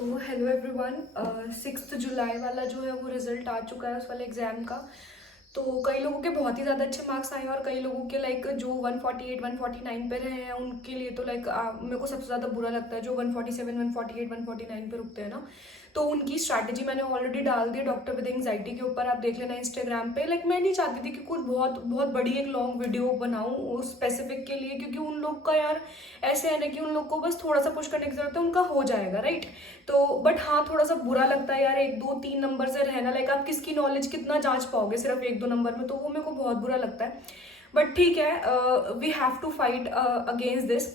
Hello everyone. 6 जुलाई वाला जो है वो रिजल्ट आ चुका है उस वाले एग्ज़ाम का। तो कई लोगों के बहुत ही ज़्यादा अच्छे मार्क्स आए हैं और कई लोगों के लाइक जो 148 149 पे रहे हैं उनके लिए तो लाइक मेरे को सबसे ज़्यादा बुरा लगता है जो 147 148 149 पे रुकते हैं ना। तो उनकी स्ट्रैटेजी मैंने ऑलरेडी डाल दी डॉक्टर विद एंग्जाइटी के ऊपर, आप देख लेना इंस्टाग्राम पे। लाइक मैं नहीं चाहती थी कि कुछ बहुत बहुत बड़ी एक लॉन्ग वीडियो बनाऊँ उस स्पेसिफिक के लिए, क्योंकि उन लोग का यार ऐसे है ना कि उन लोग को बस थोड़ा सा पुश करने की जरूरत है, उनका हो जाएगा राइट। तो बट हाँ, थोड़ा सा बुरा लगता है यार 1 2 3 नंबर से रहना। लाइक आप किसकी नॉलेज कितना जांच पाओगे सिर्फ 1 2 नंबर में, तो वो मेरे को बहुत बुरा लगता है। बट ठीक है, we have to fight against this.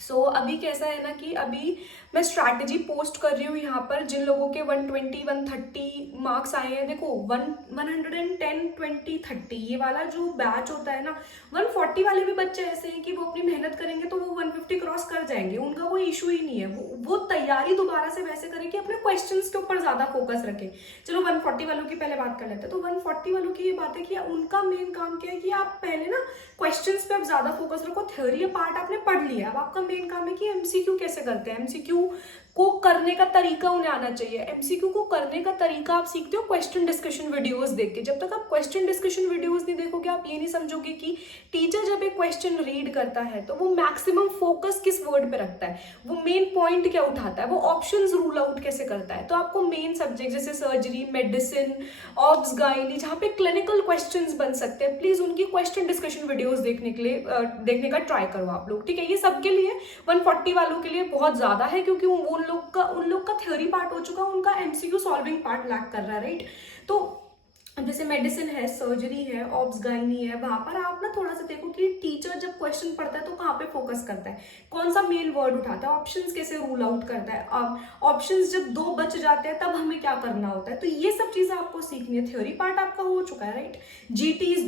So अभी कैसा है ना कि अभी मैं स्ट्रैटेजी पोस्ट कर रही हूँ यहाँ पर जिन लोगों के 120 130 मार्क्स आए हैं। देखो 110 20 30 ये वाला जो बैच होता है ना, 140 वाले भी बच्चे ऐसे हैं कि वो अपनी मेहनत करेंगे तो वो 150 क्रॉस कर जाएंगे, उनका कोई इशू ही नहीं है। वो तैयारी दोबारा से वैसे करें कि अपने क्वेश्चंस के ऊपर ज्यादा फोकस रखें। चलो 140 वालों की पहले बात कर लेते हैं। तो 140 वालों की ये बात है कि उनका मेन काम क्या है कि आप पहले ना क्वेश्चंस पे आप ज्यादा फोकस रखो। थ्योरी पार्ट आपने पढ़ लिया, अब आपका मेन काम है कि एमसीक्यू कैसे करते हैं, एमसीक्यू को करने का तरीका उन्हें आना चाहिए। एमसीक्यू को करने का तरीका आप सीखते हो क्वेश्चन डिस्कशन वीडियोस देख के। जब तक आप क्वेश्चन डिस्कशन वीडियोस नहीं देखोगे आप ये नहीं समझोगे कि टीचर जब एक क्वेश्चन रीड करता है तो वो मैक्सिमम फोकस किस वर्ड पे रखता है, वो मेन पॉइंट क्या उठाता है, वो ऑप्शंस रूल आउट कैसे करता है। तो आपको मेन सब्जेक्ट जैसे सर्जरी, मेडिसिन, ऑब्स, गायनी, जहाँ पे क्लिनिकल क्वेश्चंस बन सकते हैं, प्लीज उनकी क्वेश्चन डिस्कशन वीडियोस देखने के लिए देखने का ट्राई करो आप लोग, ठीक है। ये सबके लिए 140 वालों के लिए बहुत ज्यादा है, क्योंकि उन लोग का थ्योरी पार्ट हो चुका है, उनका एमसीक्यू सॉल्विंग पार्ट लैक कर रहा है राइट। तो जैसे मेडिसिन है, सर्जरी है, ऑब्स गायनी है, वहां पर आप ना थोड़ा सा देखो कि टीचर जब क्वेश्चन पढ़ता है तो कहाँ पे फोकस करता है, कौन सा मेन वर्ड उठाता है, ऑप्शंस कैसे रूल आउट करता है, ऑप्शंस जब 2 बच जाते हैं तब हमें क्या करना होता है। तो ये सब चीजें आपको सीखनी है। थ्योरी पार्ट आपका हो चुका है राइट। जीटीज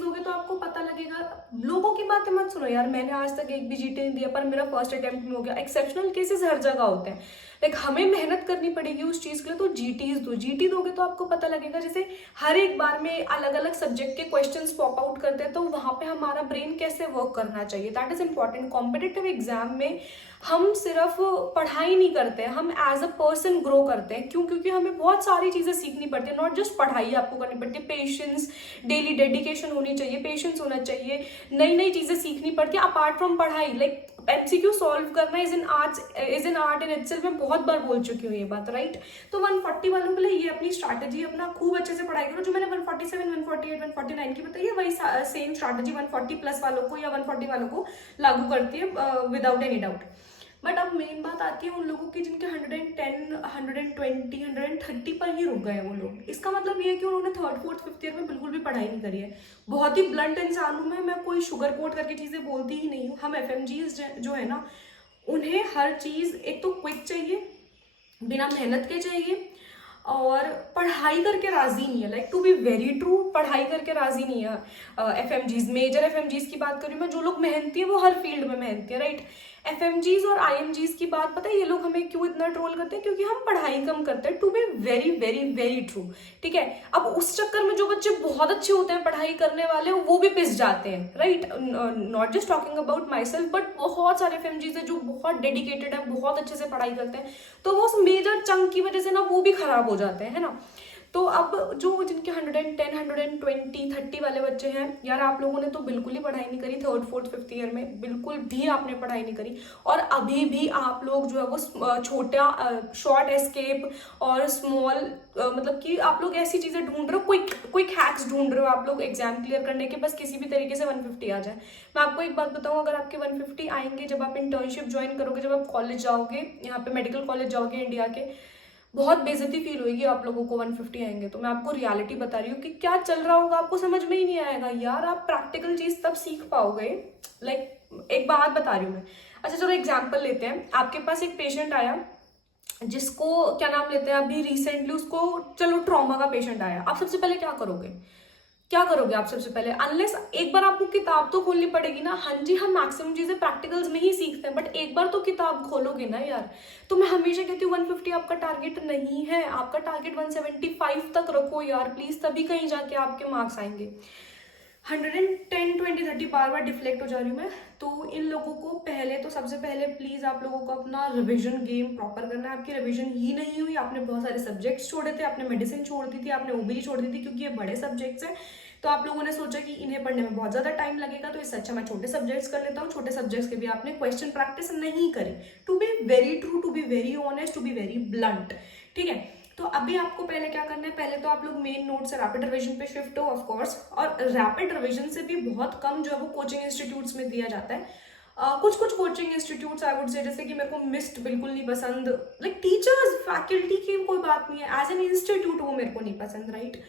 दोगे तो आपको पता लगेगा। लोगों की बातें मत सुनो यार, मैंने आज तक एक भी जीटी नहीं दिया पर मेरा फर्स्ट अटेम्प्ट में हो गया। एक्सेप्शनल केसेस हर जगह होते हैं, लाइक हमें मेहनत करनी पड़ेगी उस चीज के लिए। तो जीटी दोगे तो आपको पता लगेगा। जैसे हर एक बार में अलग अलग सब्जेक्ट के क्वेश्चंस पॉप आउट करते हैं, तो वहां पे हमारा ब्रेन कैसे वर्क करना चाहिए, that is important. Competitive exam में हम सिर्फ पढ़ाई नहीं करते हैं, हम एज अ पर्सन ग्रो करते हैं। क्यों? क्योंकि हमें बहुत सारी चीजें सीखनी पड़ती है, नॉट जस्ट पढ़ाई आपको करनी पड़ती है, पेशेंस, डेली डेडिकेशन होनी चाहिए, पेशेंस होना चाहिए, नई नई चीजें सीखनी पड़ती है अपार्ट फ्रॉम पढ़ाई। लाइक एमसीक्यू सॉल्व करना is an art in itself. मैं बहुत बार बोल चुकी हूँ ये बात राइट। तो 140 वालों के लिए ये अपनी स्ट्रैटेजी अपना खूब अच्छे से पढ़ाई करो। जो मैंने 147 148 149 की बताई है वही सेम स्ट्रैटेजी 140 प्लस वालों को या 140 वालों को लागू करती है विदाउट एनी डाउट। बट अब मेन बात आती है उन लोगों की जिनके 110 120 130 पर ही रुक गए वो लोग। इसका मतलब ये है कि उन्होंने थर्ड फोर्थ फिफ्थ ईयर में बिल्कुल भी पढ़ाई नहीं करी है। बहुत ही ब्लंट इंसान हूं मैं कोई शुगर कोट करके चीजें बोलती ही नहीं हूँ। हम एफएमजीज जो है ना, उन्हें हर चीज एक तो क्विक चाहिए, बिना मेहनत के चाहिए, और पढ़ाई करके राजी नहीं है। Like to be very true, पढ़ाई करके राजी नहीं है एफएमजीज। मेजर एफएमजीज की बात करूँ मैं, जो लोग मेहनती है वो हर फील्ड में मेहनती है राइट। एफएमजीज और आईएमजीज की बात पता है ये लोग हमें क्यों इतना ट्रोल करते हैं? क्योंकि हम पढ़ाई कम करते हैं। To be very very very true, ठीक है। अब उस चक्कर में जो बच्चे बहुत अच्छे होते हैं पढ़ाई करने वाले, वो भी पिस जाते हैं right. Not just talking about my self, but बहुत सारे एफएमजीज है जो बहुत डेडिकेटेड है, बहुत अच्छे से पढ़ाई करते हैं, तो वो उस मेजर चंक की वजह से ना वो भी खराब हो जाते हैं, है ना। तो अब जो जिनके 110 120 30 वाले बच्चे हैं यार, आप लोगों ने तो बिल्कुल ही पढ़ाई नहीं करी थर्ड फोर्थ फिफ्थ ईयर में, बिल्कुल भी आपने पढ़ाई नहीं करी। और अभी भी आप लोग जो है वो छोटा शॉर्ट एस्केप और स्मॉल मतलब कि आप लोग ऐसी चीजें ढूंढ रहे हो, क्विक हैक्स ढूंढ रहे हो आप लोग एग्जाम क्लियर करने के, बस किसी भी तरीके से 150 आ जाए। मैं आपको एक बात बताऊं, अगर आपके 150 आएंगे जब आप इंटर्नशिप ज्वाइन करोगे, जब आप कॉलेज जाओगे, यहाँ पे मेडिकल कॉलेज जाओगे इंडिया के, बहुत बेइज्जती फील होगी आप लोगों को 150 आएंगे। तो मैं आपको रियलिटी बता रही हूँ कि क्या चल रहा होगा आपको समझ में ही नहीं आएगा यार। आप प्रैक्टिकल चीज तब सीख पाओगे। लाइक एक बात बता रही हूँ मैं। अच्छा चलो एग्जाम्पल लेते हैं। आपके पास एक पेशेंट आया जिसको क्या नाम लेते हैं, अभी रिसेंटली उसको चलो ट्रॉमा का पेशेंट आया। आप सबसे पहले क्या करोगे? क्या करोगे आप सबसे पहले? अनलेस एक बार आपको किताब तो खोलनी पड़ेगी ना। हाँ जी, हम मैक्सिमम चीजें प्रैक्टिकल्स में ही सीखते हैं, बट एक बार तो किताब खोलोगे ना यार। तो मैं हमेशा कहती हूँ 150 आपका टारगेट नहीं है, आपका टारगेट 175 तक रखो यार प्लीज, तभी कहीं जाके आपके मार्क्स आएंगे। 110 20 30 बार बार डिफ्लेक्ट हो जा रही हूँ मैं। तो इन लोगों को पहले तो सबसे पहले प्लीज़ आप लोगों को अपना रिवीजन गेम प्रॉपर करना है। आपकी रिवीजन ही नहीं हुई, आपने बहुत सारे सब्जेक्ट्स छोड़े थे, आपने मेडिसिन छोड़ दी थी, आपने ओबीजी छोड़ दी थी, क्योंकि ये बड़े सब्जेक्ट्स हैं। तो आप लोगों ने सोचा कि इन्हें पढ़ने में बहुत ज़्यादा टाइम लगेगा, तो इससे अच्छा मैं छोटे सब्जेक्ट्स कर लेता हूँ। छोटे सब्जेक्ट्स के भी आपने क्वेश्चन प्रैक्टिस नहीं करी। To be very true, to be very honest, to be very blunt, ठीक है। तो अभी आपको पहले क्या करना है, पहले तो आप लोग मेन नोट से रैपिड रिवीजन पे शिफ्ट हो ऑफ कोर्स। और रैपिड रिवीजन से भी बहुत कम जो है वो कोचिंग इंस्टीट्यूट्स में दिया जाता है। कुछ कुछ coaching institutes I would say, जैसे कि मेरे को मिस्ट बिल्कुल नहीं पसंद, लाइक टीचर्स फैकल्टी की कोई बात नहीं है, एज एन इंस्टीट्यूट वो मेरे को नहीं पसंद, राइट।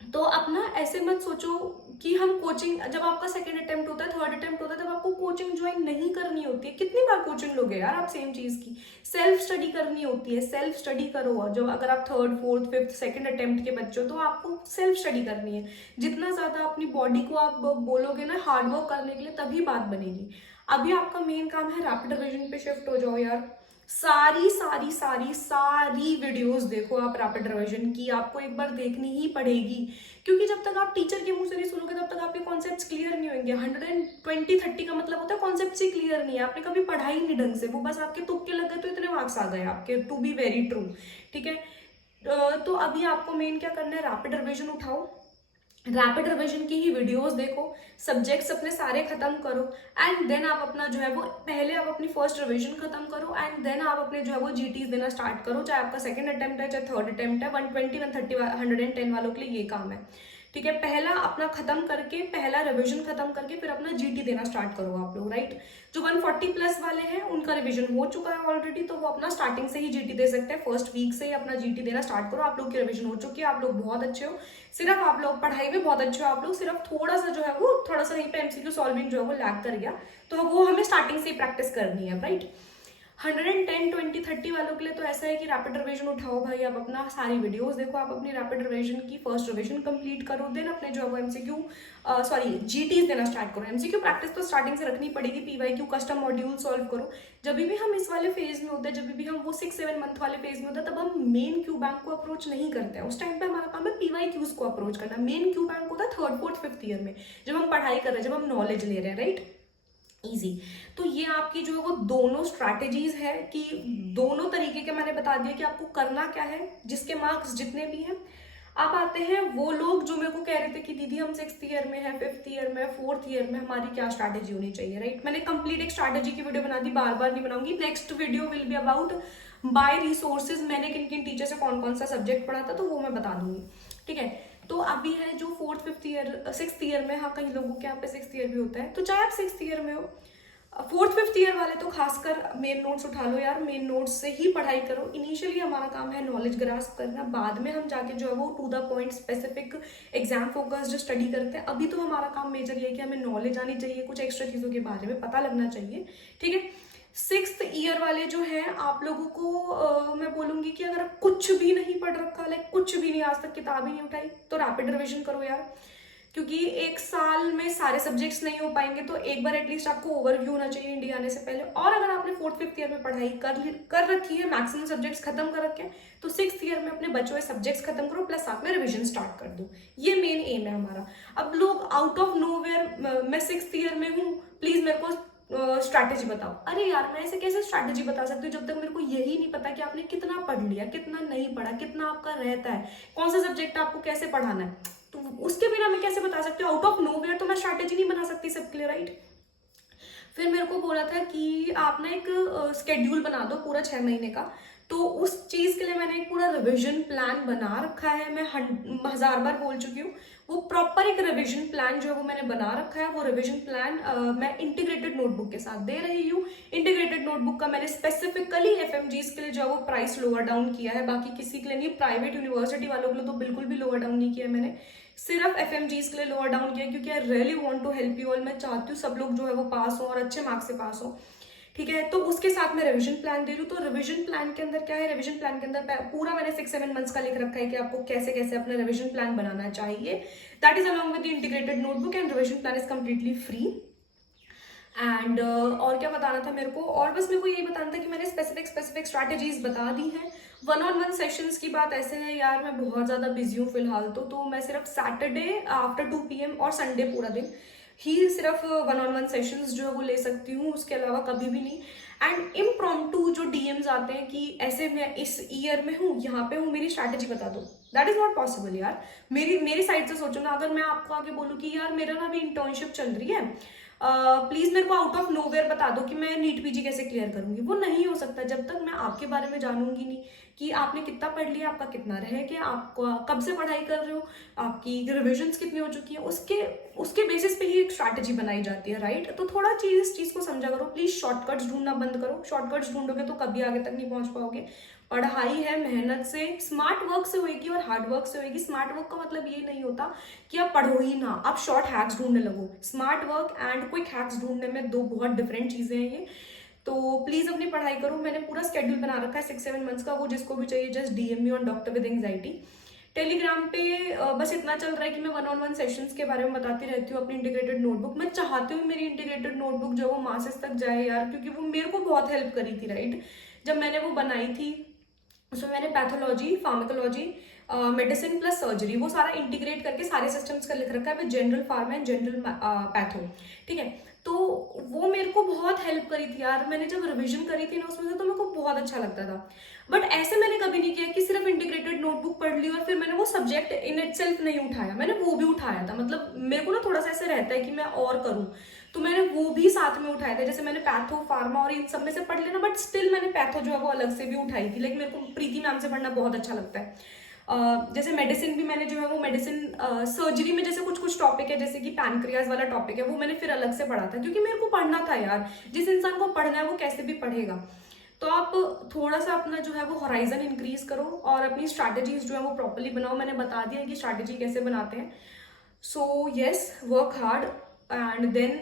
तो अपना ऐसे मत सोचो कि हम कोचिंग, जब आपका सेकंड अटेम्प्ट होता है, थर्ड अटेम्प्ट होता है, तब आपको कोचिंग ज्वाइन नहीं करनी होती है। कितनी बार कोचिंग लोगे यार आप सेम चीज की? सेल्फ स्टडी करनी होती है, सेल्फ स्टडी करो। जब अगर आप third fourth fifth second attempt के बच्चे हो तो आपको सेल्फ स्टडी करनी है। जितना ज्यादा अपनी बॉडी को आप बोलोगे ना हार्डवर्क करने के लिए, तभी बात बनेगी। अभी आपका मेन काम है रैपिड रिवीजन पे शिफ्ट हो जाओ यार। सारी सारी सारी सारी वीडियोस देखो आप रैपिड रिवीजन की, आपको एक बार देखनी ही पड़ेगी, क्योंकि जब तक आप टीचर के मुंह से नहीं सुनोगे तब तक आपके कॉन्सेप्ट्स क्लियर नहीं होंगे। 120 30 का मतलब होता है कॉन्सेप्ट ही क्लियर नहीं है, आपने कभी पढ़ाई नहीं ढंग से, वो बस आपके तुक्के लग गए तो इतने मार्क्स आ गए आपके, टू बी वेरी ट्रू, ठीक है। तो अभी आपको मेन क्या करना है, रैपिड रिवीजन उठाओ, रैपिड रिवीजन की ही वीडियोस देखो, सब्जेक्ट्स अपने सारे खत्म करो, एंड देन आप अपना जो है वो, पहले आप अपनी फर्स्ट रिवीजन खत्म करो, एंड देन आप अपने जो है वो जीटीज देना स्टार्ट करो। चाहे आपका सेकंड अटेम्प्ट है, चाहे थर्ड अटेम्प्ट है, 120 130 110 वालों के लिए ये काम है, ठीक है। पहला अपना खत्म करके, पहला रिवीजन खत्म करके फिर अपना जीटी देना स्टार्ट करो आप लोग, राइट। जो 140 प्लस वाले हैं उनका रिवीजन हो चुका है ऑलरेडी, तो वो अपना स्टार्टिंग से ही जीटी दे सकते हैं। फर्स्ट वीक से ही अपना जीटी देना स्टार्ट करो। आप लोग की रिवीजन हो चुकी है, आप लोग बहुत अच्छे हो, सिर्फ आप लोग पढ़ाई में बहुत अच्छे हो, आप लोग सिर्फ थोड़ा सा जो है वो, थोड़ा सा यहीं पे एमसीक्यू सॉल्विंग जो है वो लैग कर गया, तो वो हमें स्टार्टिंग से ही प्रैक्टिस करनी है, राइट। 110 20 30 वालों के लिए तो ऐसा है कि रैपिड रिवीजन उठाओ भाई, आप अपना सारी वीडियोस देखो, आप अपनी रैपिड रिवीजन की फर्स्ट रिवीजन कंप्लीट करो, देन अपने जो है वो एमसीक्यू जीटीज देना स्टार्ट करो। एमसीक्यू प्रैक्टिस तो स्टार्टिंग से रखनी पड़ेगी, पीवाईक्यू कस्टम मॉड्यूल सॉल्व करो। जब भी हम इस वाले फेज में होते हैं, जब भी हम वो 6-7 मंथ वाले फेज में होते हैं, तब हम मेन क्यू बैंक को अप्रोच नहीं करते हैं। उस टाइम पे हमारा काम है पीवाईक्यूज को अप्रोच करना। मेन क्यू बैंक होता है थर्ड फोर्थ फिफ्थ ईयर में, जब हम पढ़ाई कर रहे हैं, जब हम नॉलेज ले रहे हैं, राइट, इजी। तो ये आपकी जो है वो दोनों स्ट्रैटेजीज है, कि दोनों तरीके के मैंने बता दिया कि आपको करना क्या है, जिसके मार्क्स जितने भी हैं। अब आते हैं वो लोग जो मेरे को कह रहे थे कि दीदी हम 6th ईयर में है, 5th ईयर में, 4th ईयर में, हमारी क्या स्ट्रैटेजी होनी चाहिए, राइट। मैंने कंप्लीट एक स्ट्रैटेजी की वीडियो बना दी, बार बार नहीं बनाऊंगी। Next video will be about by resources, मैंने किन किन टीचर से कौन कौन सा सब्जेक्ट पढ़ा था, तो वो मैं बता दूंगी, ठीक है। तो अभी है जो 4th 5th year 6th year में, हाँ कई लोगों के यहाँ पे 6th ईयर भी होता है, तो चाहे आप 6th ईयर में हो, 4th 5th ईयर वाले तो खासकर मेन नोट्स उठा लो यार, मेन नोट्स से ही पढ़ाई करो। इनिशियली हमारा काम है नॉलेज ग्रास्प करना, बाद में हम जाके जो है वो to the point specific exam focused study करते हैं। अभी तो हमारा काम मेजर ये है कि हमें नॉलेज आनी चाहिए, कुछ एक्स्ट्रा चीज़ों के बारे में पता लगना चाहिए, ठीक है। 6th ईयर वाले जो हैं, आप लोगों को मैं बोलूँगी कि अगर कुछ भी नहीं पढ़ रखा, लाइक कुछ भी नहीं, आज तक किताब ही नहीं उठाई, तो रैपिड रिविजन करो यार, क्योंकि एक साल में सारे सब्जेक्ट्स नहीं हो पाएंगे, तो एक बार एटलीस्ट आपको ओवरव्यू होना चाहिए इंडिया आने से पहले। और अगर आपने 4th 5th ईयर में पढ़ाई कर रखी है, मैक्सिमम सब्जेक्ट्स खत्म कर रखे हैं, तो 6th ईयर में अपने बचे हुए सब्जेक्ट्स खत्म करो, प्लस साथ में रिवीजन स्टार्ट कर दो। ये मेन एम है हमारा। अब लोग आउट ऑफ नोवेयर, मैं 6th ईयर में हूँ, प्लीज मेरे को स्ट्रैटेजी बताओ। अरे यार मैं ऐसे कैसे स्ट्रैटेजी बता सकती हूँ जब तक मेरे को यही नहीं पता कि आपने कितना पढ़ लिया, कितना नहीं पढ़ा, कितना आपका रहता है, कौन सा सब्जेक्ट आपको कैसे पढ़ाना है, तो उसके बिना मैं कैसे बता सकती हूँ। आउट ऑफ नोवेयर तो मैं स्ट्रैटेजी नहीं बना सकती सबके लिए, राइट। फिर मेरे को बोला था कि आप ना एक स्केड्यूल बना दो पूरा 6 महीने का, तो उस चीज के लिए मैंने एक पूरा रिवीजन प्लान बना रखा है। मैं 1000 बार बोल चुकी हूँ, वो प्रॉपर एक रिवीजन प्लान जो है वो मैंने बना रखा है। वो रिवीजन प्लान मैं इंटीग्रेटेड नोटबुक के साथ दे रही हूँ। इंटीग्रेटेड नोटबुक का मैंने स्पेसिफिकली एफएमजीज के लिए जो है वो प्राइस लोअर डाउन किया है, बाकी किसी के लिए नहीं। प्राइवेट यूनिवर्सिटी वालों के लिए तो बिल्कुल भी लोअर डाउन नहीं किया मैंने, सिर्फ एफएमजीज के लिए लोअर डाउन किया, क्योंकि I really want to help you all. मैं चाहती हूँ सब लोग जो है वो पास हो और अच्छे मार्क्स से पास हो, ठीक है। तो उसके साथ मैं रिवीजन प्लान दे रही हूँ। तो रिवीजन प्लान के अंदर क्या है, रिवीजन प्लान के अंदर पूरा मैंने 6-7 मंथ्स का लिख रखा है कि आपको कैसे कैसे अपना रिवीजन प्लान बनाना चाहिए। That is along with the integrated notebook, and revision plan is completely free. And और क्या बताना था मेरे को, और बस मेरे को यही बताना था कि मैंने स्पेसिफिक स्ट्रैटेजीज बता दी हैं। वन ऑन वन सेशंस की बात ऐसे है यार, मैं बहुत ज़्यादा बिजी हूँ फिलहाल तो मैं सिर्फ सैटरडे आफ्टर 2 PM और संडे पूरा दिन ही सिर्फ वन ऑन वन सेशंस जो है वो ले सकती हूँ, उसके अलावा कभी भी नहीं। एंड इम्प्रॉम्प्टू जो डीएम्स आते हैं कि ऐसे मैं इस ईयर में हूँ, यहाँ पे हूँ, मेरी स्ट्रैटेजी बता दो, दैट इज नॉट पॉसिबल यार। मेरी साइड से सोचो ना, अगर मैं आपको आगे बोलूँ कि यार मेरा ना अभी इंटर्नशिप चल रही है, प्लीज मेरे को आउट ऑफ नोवेयर बता दो कि मैं नीट पीजी कैसे क्लियर करूंगी, वो नहीं हो सकता जब तक मैं आपके बारे में जानूंगी नहीं कि आपने कितना पढ़ लिया, आपका कितना रह गया, आप कब से पढ़ाई कर रहे हो, आपकी रिविजन्स कितनी हो चुकी है, उसके बेसिस पे ही एक स्ट्रैटेजी बनाई जाती है, राइट। तो थोड़ा इस चीज को समझा करो प्लीज, शॉर्टकट्स ढूंढना बंद करो। शॉर्टकट्स ढूंढोगे तो कभी आगे तक नहीं पहुंच पाओगे। पढ़ाई है मेहनत से, स्मार्ट वर्क से होगी और हार्ड वर्क से होगी। स्मार्ट वर्क का मतलब ये नहीं होता कि आप पढ़ो ही ना, आप शॉर्ट हैक्स ढूंढने लगो। Smart work and quick hacks ढूंढने में दो बहुत डिफरेंट चीजें हैं ये। तो प्लीज अपनी पढ़ाई करो। मैंने पूरा स्केड्यूल बना रखा है 6-7 मंथ्स का, वो जिसको भी चाहिए just DM me on doctor with anxiety. Telegram पे बस इतना चल रहा है कि मैं वन ऑन वन सेशंस के बारे में बताती रहती हूँ, अपनी इंटीग्रेटेड नोटबुक। मैं चाहती हूँ मेरी इंटीग्रेटेड नोटबुक जो वो मासेस तक जाए यार, क्योंकि वो मेरे को बहुत हेल्प करी थी, राइट। जब मैंने वो बनाई थी उसमें मैंने pathology, pharmacology, medicine plus surgery, वो सारा इंटीग्रेट करके सारे सिस्टम्स का लिख रखा है with general pharma and general patho, ठीक है। तो वो मेरे को बहुत हेल्प करी थी यार। मैंने जब रिवीजन करी थी ना उसमें से, तो मेरे को बहुत अच्छा लगता था। बट ऐसे मैंने कभी नहीं किया कि सिर्फ इंटीग्रेटेड नोटबुक पढ़ ली और फिर मैंने वो सब्जेक्ट इन इटसेल्फ नहीं उठाया, मैंने वो भी उठाया था। मतलब मेरे को ना थोड़ा सा ऐसे रहता है कि मैं और करूँ, तो मैंने वो भी साथ में उठाया था। जैसे मैंने पैथो, फार्मा और इन सब में से पढ़ लेना, बट स्टिल मैंने पैथो जो है वो अलग से भी उठाई थी। लाइक मेरे को प्रीति मैम से पढ़ना बहुत अच्छा लगता है। जैसे मेडिसिन भी मैंने जो है वो मेडिसिन, सर्जरी में जैसे कुछ कुछ टॉपिक है, जैसे कि पैनक्रियाज वाला टॉपिक है, वो मैंने फिर अलग से पढ़ा था, क्योंकि मेरे को पढ़ना था यार। जिस इंसान को पढ़ना है वो कैसे भी पढ़ेगा। तो आप थोड़ा सा अपना जो है वो होराइजन इंक्रीज करो और अपनी स्ट्रैटेजीज जो है वो प्रॉपर्ली बनाओ। मैंने बता दिया कि स्ट्रैटेजी कैसे बनाते हैं। So yes, work hard and then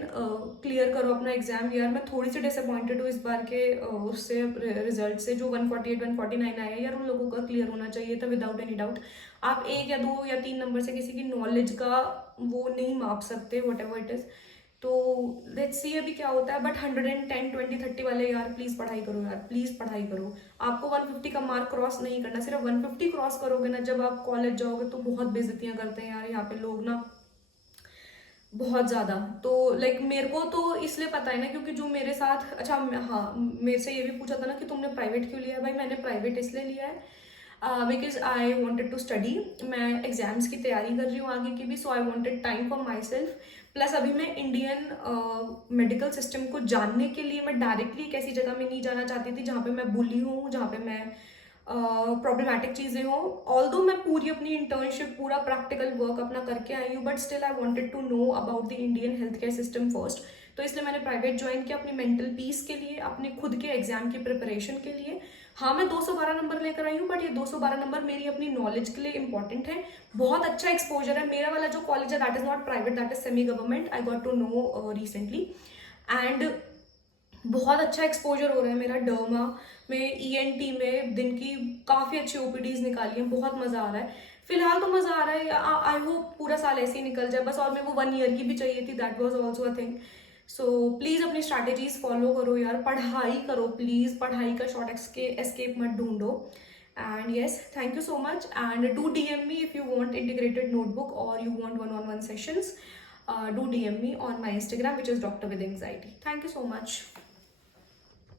clear करो अपना एग्जाम। यार मैं थोड़ी सी डिसअपॉइंटेड हूँ इस बार के उससे, रिजल्ट से। जो 148 149 आया यार, उन लोगों का क्लियर होना चाहिए था विदाउट एनी डाउट। आप 1 या 2 या 3 नंबर से किसी की नॉलेज का वो नहीं माप सकते, वट एवर इट इज। तो लेट्स सी अभी क्या होता है। बट 110 20 30 वाले यार प्लीज पढ़ाई करो यार, प्लीज पढ़ाई करो। आपको 150 का मार्क क्रॉस नहीं करना। सिर्फ 150 क्रॉस करोगे ना जब आप कॉलेज जाओगे, तो बहुत बेइज्जतियां करते हैं यार यहाँ पे लोग ना, बहुत ज्यादा। तो लाइक मेरे को तो इसलिए पता है ना, क्योंकि जो मेरे साथ, अच्छा हाँ, मेरे से ये भी पूछा था ना कि तुमने प्राइवेट क्यों लिया है। भाई मैंने प्राइवेट इसलिए लिया है because I wanted to study. मैं एग्जाम्स की तैयारी कर रही हूँ आगे की भी, so I wanted time for myself. Plus अभी मैं इंडियन मेडिकल सिस्टम को जानने के लिए मैं डायरेक्टली एक ऐसी जगह में नहीं जाना चाहती थी जहाँ पे मैं बुली हूँ, जहाँ पे मैं प्रॉब्लमैटिक चीज़ें हो। ऑल्दो मैं पूरी अपनी इंटर्नशिप, पूरा प्रैक्टिकल वर्क अपना करके आई हूँ, but still I wanted to know about the Indian health care system first. तो इसलिए मैंने प्राइवेट ज्वाइन किया अपनी मेंटल पीस के लिए, अपने खुद के एग्जाम की प्रिपरेशन के लिए। हाँ मैं 212 नंबर लेकर आई हूँ, बट ये 212 नंबर मेरी अपनी नॉलेज के लिए इंपॉर्टेंट है। बहुत अच्छा एक्सपोजर है। मेरा वाला जो कॉलेज है that is not private, that is semi government, I got to know recently. And बहुत अच्छा एक्सपोजर हो रहा है मेरा। डर्मा में, ईएनटी में दिन की काफ़ी अच्छी ओपीडीज निकाली हैं, बहुत मज़ा आ रहा है। फिलहाल तो मज़ा आ रहा है। आई होप पूरा साल ऐसे ही निकल जाए बस। और मेरे को 1 ईयर की भी चाहिए थी, that was also a thing. So please अपनी स्ट्रैटेजीज फॉलो करो यार, पढ़ाई करो प्लीज़। पढ़ाई का शॉर्ट एस्केप मत ढूंढो। And yes, thank you so much. And do DM me if you want integrated notebook और you want one on one sessions. Do DM me on my Instagram, which is Dr. with Anxiety. Thank you so much.